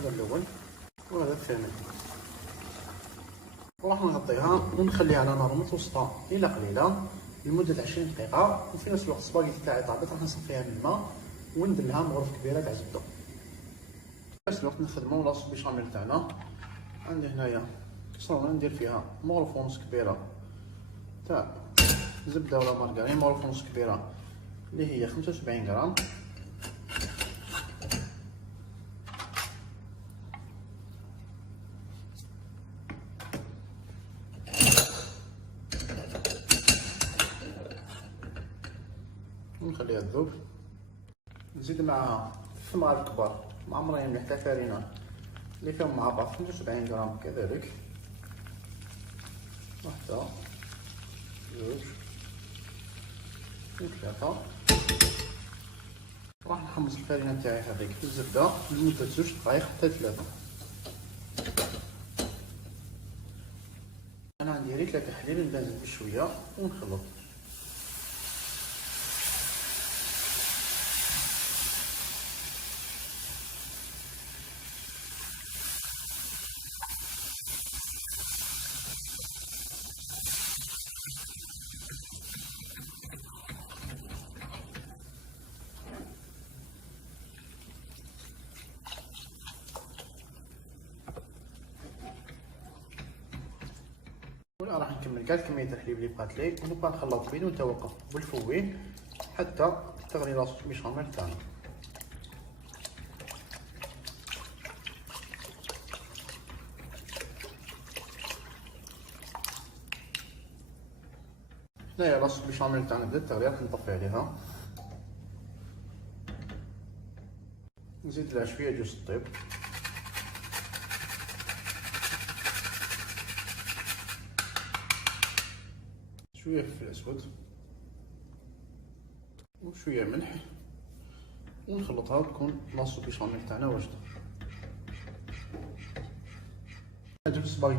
هذا الاول وهذا الثاني، وراح نغطيها ونخليها على نار متوسطه الى قليله لمده 20 دقيقه. وفي نفس الوقت السباغيتي تاعي طابت راح نصفيها من الماء وندلها مغرف كبيره تاع زبده. في نفس الوقت نخدمو لاصوص بيشاميل تاعنا. عندي هنايا كسرونه ندير فيها مغرف ونص كبيره تاع زبده ولا مارغرين، مغرف ونص كبيره اللي هي 75 غرام. ونخليها تذوب. نزيد معاها ثمار كبار معمرين مليح تاع فارينة اللي فيهم مع بعض 75 غرام كذلك. واحدة، جوج، وثلاثة. راح نحمص الفارينة تاعي هذيك في الزبدة لمدة 2 دقايق حتى 3. أنا عندي غير 3 حليب نبازل بشوية ونخلط. ولا راح نكمل كاع كمية الحليب اللي بقات لي ونبقى نخلط بدون توقف بالفوين حتى تغلي لاصوص بيشاميل تاعنا. هنايا لاصوص بيشاميل تاعنا بدات تغلي، راح نطفي عليها. نزيد لها شوية جوز الطيب، شوية فلفل اسود وشوية ملح، ونخلطها وتكون لاصوص بيشاميل تاعنا واجدة.